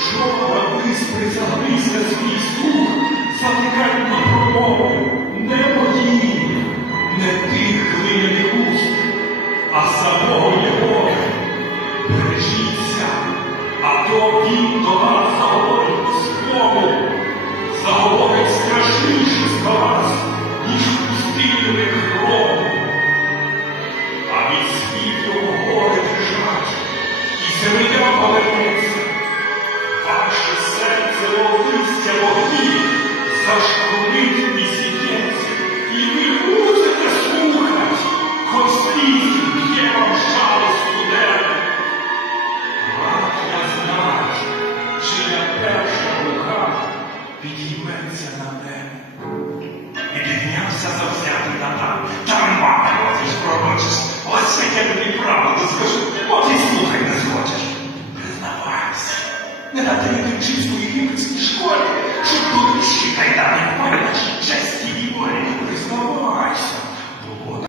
колись присягнися свій слух, закликать на промови, не мої, не тих глиняних уст, а самого його. Бережіться, а то він до вас заговорить по-своєму, заговорить страшніше з вас, ніж пустильник гром. А від слів його гори дрижать, і земля вогні зашкурить і сідеться, і ви мусите слухать, слізь б'є вам шало. І піднявся завзятий Натан. Та мало ти ж пророчиш, ось я тобі правду от і не схочеш. Признавайся, не на ти вчився єгипетській